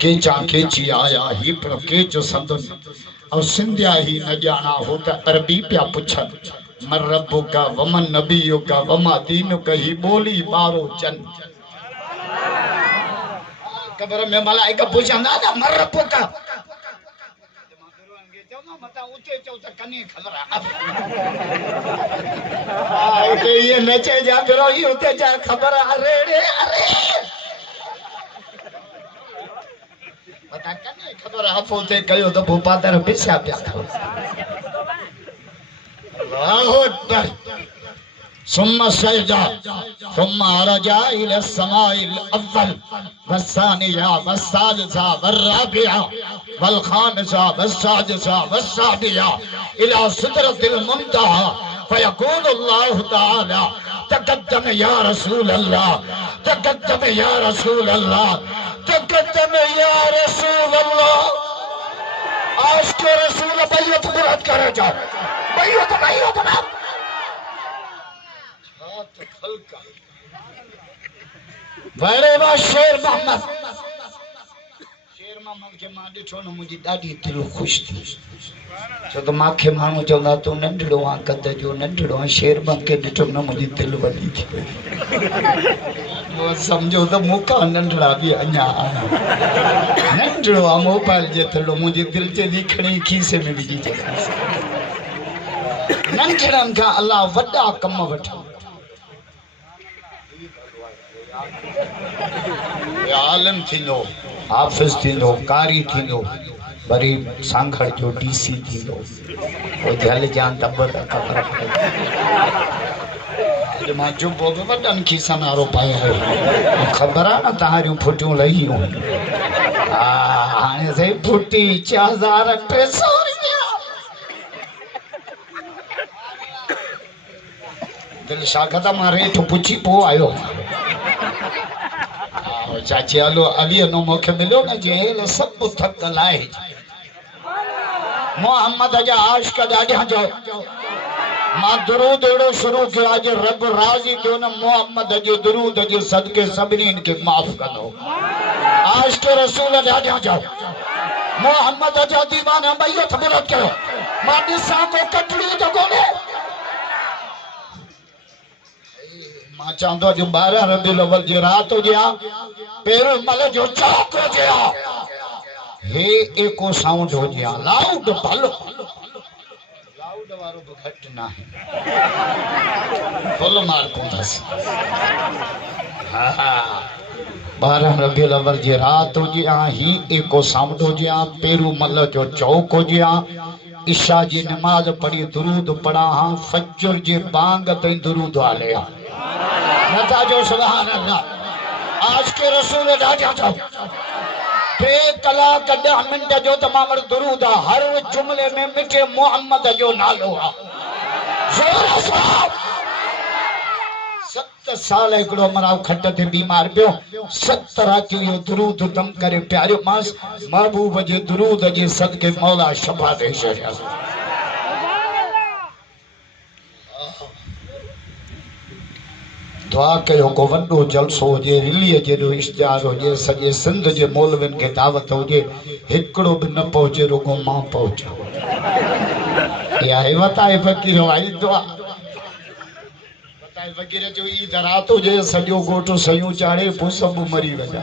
केचा केची आया ही पर केचो संदन और सिंधिया ही न जाना हो त अरबी पिया पुछन मर रब्बुका वमन नबियुका वमा दीनुका ही बोली बारो चन कब्र में मलाइका पूछंदा ना मर रब्बुका मता ऊंचे चौथा कने खबर आ ये नचे जा करो ही उते जा खबर अरे अरे पता कने खबर हफोते कयो तो भूपादर बिछा पिया खबर अल्लाहु अकबर सुम्मा सजदा सुम्मा रजा इला समाइल अव्वल वसानिया वसालिसा वराबिया वल खामिसा वसादिसा वसाबिया इला सिदरतिल मुंतहा फयकूल अल्लाह तआला तक़द्दम या रसूल अल्लाह तक़द्दम या रसूल अल्लाह तक़द्दम या रसूल अल्लाह आज के रसूल बैयत मुराद करे जाओ बैयत ना बड़े बा शेर मोहम्मद के मां ॾिठो न मुंहिंजी ॾाढी दिलि ख़ुशि थी छो त मूंखे माण्हू चवंदा तूं नंढड़ो आहे कद जो नंढड़ो आहे शेर खे ॾिठो न मुंहिंजी दिलि वॾी थी वई सम्झो त मूंखां नंढड़ा बि अञा आहिनि नंढड़ो आहे मोबाइल जेतिरो मुंहिंजी दिलि चए खणी खीसे में विझी छॾ नंढड़नि खां अलाह वॾा कम वठो आलम थींदो हाफिज थींदो कारी थींदो वरी सांखड़ जो डीसी थींदो वो जल जान तब ख़बर पए अॼु मां जुबो बि वॾनि खीसनि वारो पाया ख़बर आहे न तव्हांजूं फुटियूं लहियूं हा हाणे सही फुटी 4300 दिल सागत मां रेट पुछी पो आयो चाची हलो अली नो मूंखे मिलियो न जे सभु थक लाए मोहम्मद जा आशिक ॾाढा जो मां दुरूद एड़ो शुरू कियो आज रब राज़ी थियो न मोहम्मद जो दुरूद जे सदके सभिनीनि खे माफ़ कंदो आशिक रसूल ॾाढा जो मोहम्मद जा दीवाना बैयत मुराद कयो मां ॾिसां को कटड़ी तो कोने मां चाहंदो जो 12 रबीउल अव्वल जी रात हुजे पेरो मल जो चौक हुजे हे एको साउंड हुजे लाउड भलो लाउड वारो भी घट ना है फुल मार कोंदस हां 12 रबीउल अव्वल जी रात हुजे ही एको साउंड हुजे पेरो मल जो चौक हुजे ईशा जी नमाज पढ़ी दुरूद पढ़ा फजर जे बांग ते दुरूद वाले नता जो सुभान अल्लाह आज के रसूल ॾाढा जो 3 कलाक 10 मिनट जो तमाम दुरूद हर जुमले में मिठे मोहम्मद जो नालो आ जोर साहब 7 साल एकड़ो मराव खट ते बीमार पियो 7 रातियूं यो दुरूद दम करे प्यारो मास महबूब जे दुरूद जे सदके मौला शफा दे छड़िया दुआ कयो को वड्डो जलसो हुजे रिलीअ जेड़ो इश्तिहार हुजे सॼे सिंध जे मौलविन खे दावत हुजे हिकिड़ो बि न पहुचे रुगो मां पहुचा या हिम्मत आहे फ़कीर वाई दुआ बताए फ़कीर जो ईद रात हुजे सॼो गोठो सयूं चाढ़े पोइ सभु मरी वञा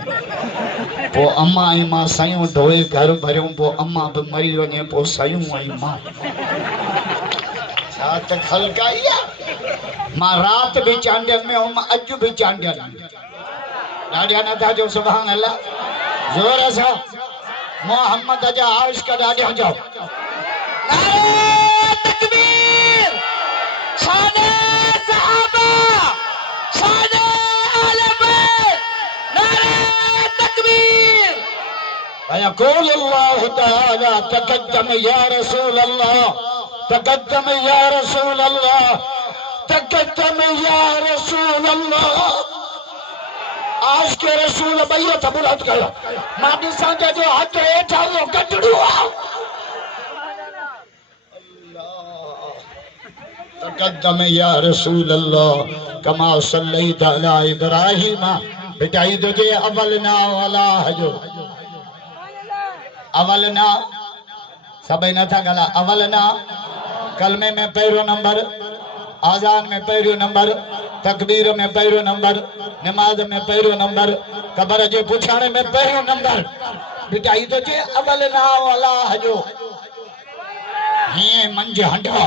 पोइ अम्मा ऐं मां सयूं ढोए घर भरियूं पोइ अम्मा बि मरी वञे पोइ सयूं ऐं मां छा त ख़ल्क़ आई आहे मां रात भी चांडियन में हूं अज भी चांडियन ॾाढा नथा जो सुभान अल्लाह जोर सां मोहम्मद जा आशिक ॾाढा जो नारे तकबीर शाने सहाबा शाने आले बैत नारे तकबीर वयक़ूल अल्लाह तआला तक़द्दम या रसूल अल्लाह तक़द्दम या रसूल अल्लाह तक़द्दम या रसूल अल्लाह आज के रसूल बैयत मुराद कयो मां ॾिसां जो हथ हेठां वो गडड़ू तक़द्दम या रसूल अल्लाह कमा सल्लैत अला इब्राहीम बेटा ये तो जे अवल ना वाला हजो अवल ना सभई नथा गला अवल ना कलमे में पहिरियों नंबर आजान में पहिरियों नंबर तकबीर में पहिरियों नंबर नमाज में पहिरियों नंबर कबर जे पुछाणे में पहिरियों नंबर बेटा ये तो जे अवल ना वाला हजो हिए मंज हंडा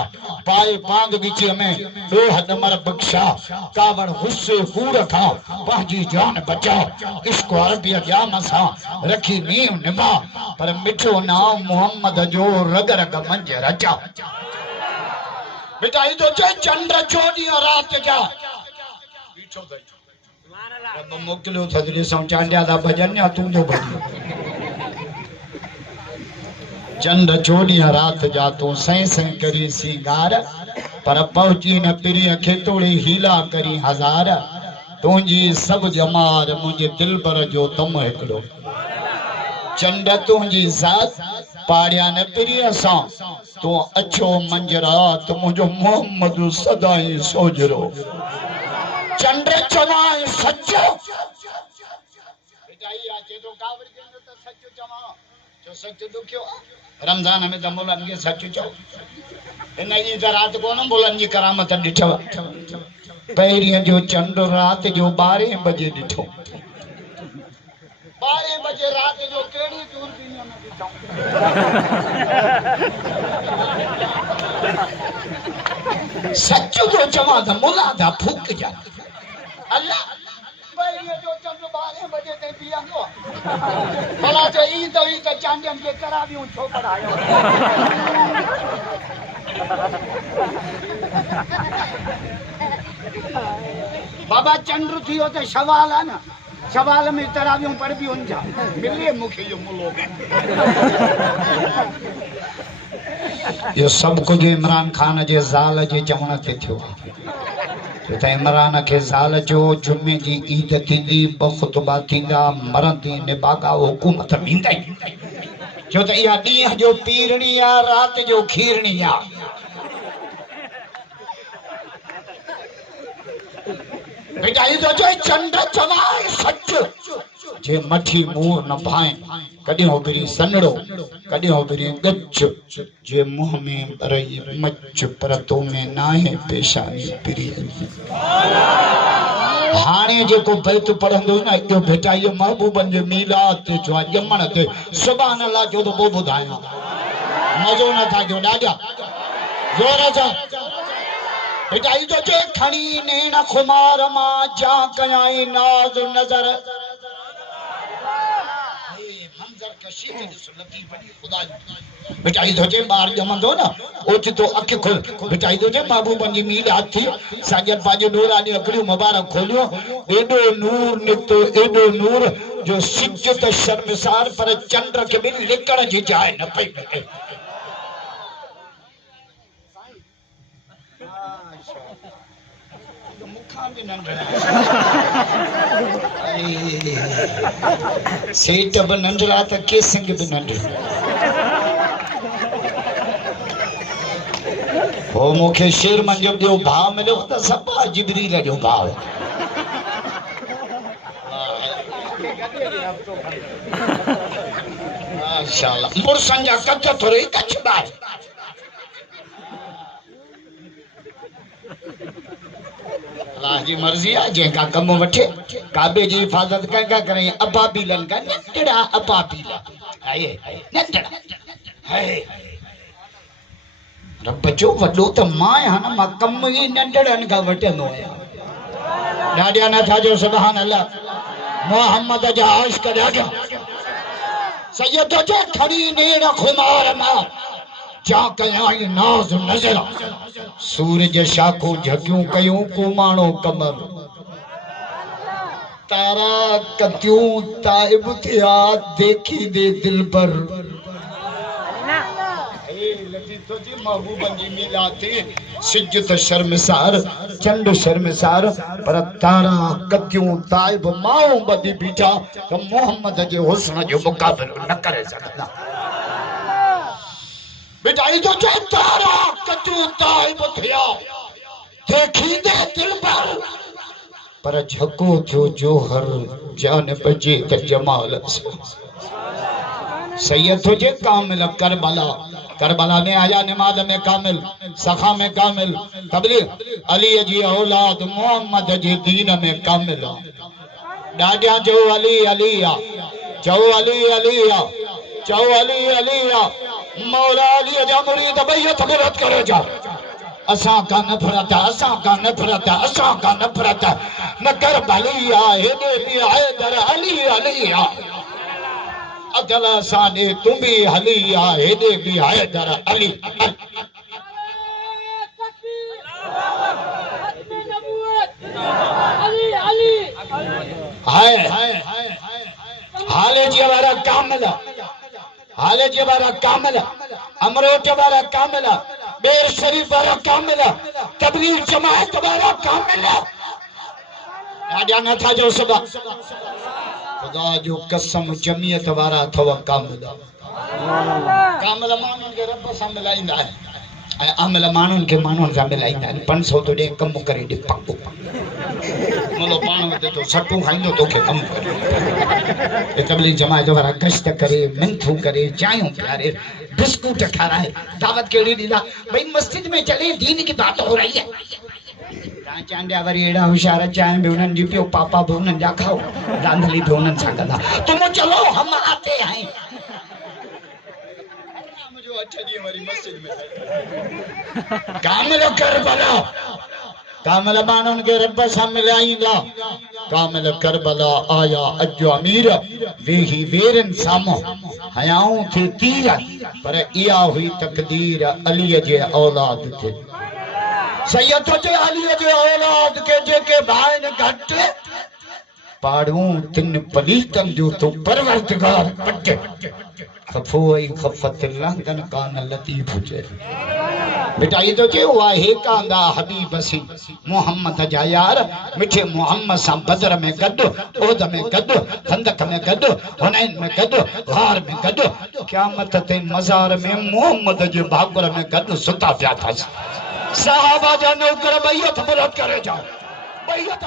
पाए पांग बीच में दो नंबर बख्शा कावड़ हुस्से कूड़ था पांजी जान बचा इसको अरबिया जाम सा रखी नीव निभा पर मिठो नाम मोहम्मद जो रग रग मंज रचा बेटा ये तो जे चंद्र चोरी रात जा बीठो दई मोकलो थदरी सौ चांडिया दा भजन या तू जो भजन चंद चोड़िया रात जा तू सै सै करी सिंगार पर पहुंची न पिरी खेतोड़ी हीला करी हजार तुझी सब जमार मुझे दिल पर जो तुम हिकड़ो चंद तुझी साथ पाड़िया न पिरी सा तू अच्छो मंजरा तू मुझो मोहम्मद सदाई सोजरो चंद चवाए सच्चो बेटा ये आजे तो कावर के तो सच्चो चवा जो सच दुखियो रमजान में तो मोलन के सच चो इन ईद रात को न मोलन जी करामत दिठव पहिरी जो चंड रात जो 12 बजे दिठो 12 बजे रात जो केड़ी दूरबीन में दिठो सच जो चवा द मोला दा फूक जा अल्लाह पहिरी जो चंड 12 बजे ते पियांगो भला जो ई तो चांडियन के करावियूं छो पढ़ायो बाबा चंद्र थियो ते सवाल है ना सवाल में तरावियूं पढ़ भी उनजा मिले मुखे जो मुलो ये सब कुछ इमरान खान जे ज़ाल जे चवण ते थियो त इमरान के ज़ाल जो जुमे जी ईद थींदी बख़ुतबा थींदा मरंदी निबागा हुकूमत ॾींदा छो त इहा ॾींहं जो पीरणी आ रात जो खीरणी आ बेटा ये तो जो चंड चवाए सच जे मठी मूर न भाए कॾहिं हो बिरी सनड़ो कॾहिं हो बिरी गच जे मुंह में रही मच पर तो में नाहे पेशानी पिरी हाणे जेको बैत पढ़ंदो न इहो बेटा ये महबूबन जे मीलाद ते जो जमण ते सुभान अल्लाह जो तो वो ॿुधायां मज़ो न था जो ॾाढा ज़ोर सां बेटा ये तो जे खणी नेण खुमार मां जा कयाई नाज़ नज़र बेटा ये जे बार जमंदो ना ओति तो अख खोल बेटा ये जे महबूबन जी मीलाद थी साजन पाजो नूरानी अखड़ियूं मुबारक खोलियो एडो नूर निकतो एडो नूर जो सिज त शर्मसार पर चंद्र के भी लिकण जी जाए न पई मिले सेठ भी नंढड़ा त केसिंग भी नंढड़ो हो मूंखे शेर मंजो ॿियो भाव मिलियो त सभा जिबरील जो भाव माशाअल्लाह मुर्सन जा कच थोरे कच बार अल्लाह जी मर्जी है जेका कम वठे काबे जी हिफाजत कंगा करे अबाबीलन का नंढड़ा अबाबीला आए नंढड़ा है रब जो वडो त मां है ना मां कम ही नंढड़न का वठंदो आया ॾाढा न था जो सुभान अल्लाह मोहम्मद जा आशिक ॾाढा सैयद जो खड़ी नेड़ खुमार मां जा कयाई नाज़ नजर सूरज शाखो झकियूं कयूं कुमाणो कमर तारा कतियूं ताइब थिया देखी दे दिल पर महबूबन जी मीलाद थी सिज त शर्मसार चंड शर्मसार पर तारा कतियूं ताइब माऊं बदी बीठा त मोहम्मद जे हुस्न जो मुकाबलो न करे सघंदा बेटा ये तो तारा कतियूं ताइब थिया देखी दे दिल पर झको थियो जोहर जान बजे त जमाल सैयद तुझे कामिल करबला करबला में आया नमाज में कामिल सखा में कामिल तबलीग अली जी औलाद मोहम्मद जी दीन में कामिल डाडिया जो अली अलिया जो अली अलिया जो अली अलिया मौला अली जा मुरीद बैयत मुरत करे जा असा का नफरत असा का नफरत असा का नफरत न करबलिया हेदे भी हैदर अली अलिया अदल साने तुम भी हलिया हेदे भी हैदर अली हाय हाले जवारा कामला हाले जवारा कामला अमरोट वाला कामला बेर शरीफ वाला कामला तबलीग जमात वाला कामला आजा न था जो सबा खुदा जो कसम जमियत वारा थव कामला कामला मानन के रब सां मिलाइंदा है अमल मानन के मानन सां मिलाइंदा 500 तो दे कम करे दे पक्को मोलो पाण दे तो सटू खाइंदो तोखे कम करे तबलीग जमात वारा गश्त करे मिंथू करे चायूं प्यारे बिस्कुट खाराए दावत केड़ी दीदा भाई मस्जिद में चले दीन की बात हो रही है चांडिया वरी एड़ा होशियार चाय भी उन्हन जी पियो पापा भी उन्हन जा खाओ रांधली भी उन्हन सा कदा तुम चलो हम आते हैं मुझे अच्छा जी हमारी मस्जिद में कामिल करबला कामिल मानन के रब सां मिलाइंदा कामिल करबला आया अज अमीर वेही वेरन सामो हयाऊं थे तीर पर इया हुई तकदीर अली जे औलाद थे सैयद जे अली जे औलाद के जेके भाइन घट पाड़ू तिन पलीतन जो तो परवरदिगार पटे खफोई खफत लंदन कान लतीफ जे बेटा ये तो जे हुआ है कांदा हबीब सी मोहम्मद जा यार मिठे मोहम्मद सा बदर में गड ओद में गड खंदक में गड हुनैन में गड गार में गड क़यामत ते मजार में मोहम्मद जे भागर में गड सुता पिया था सहाबा जा नौकर बैयत मुरत करे जाओ बैयत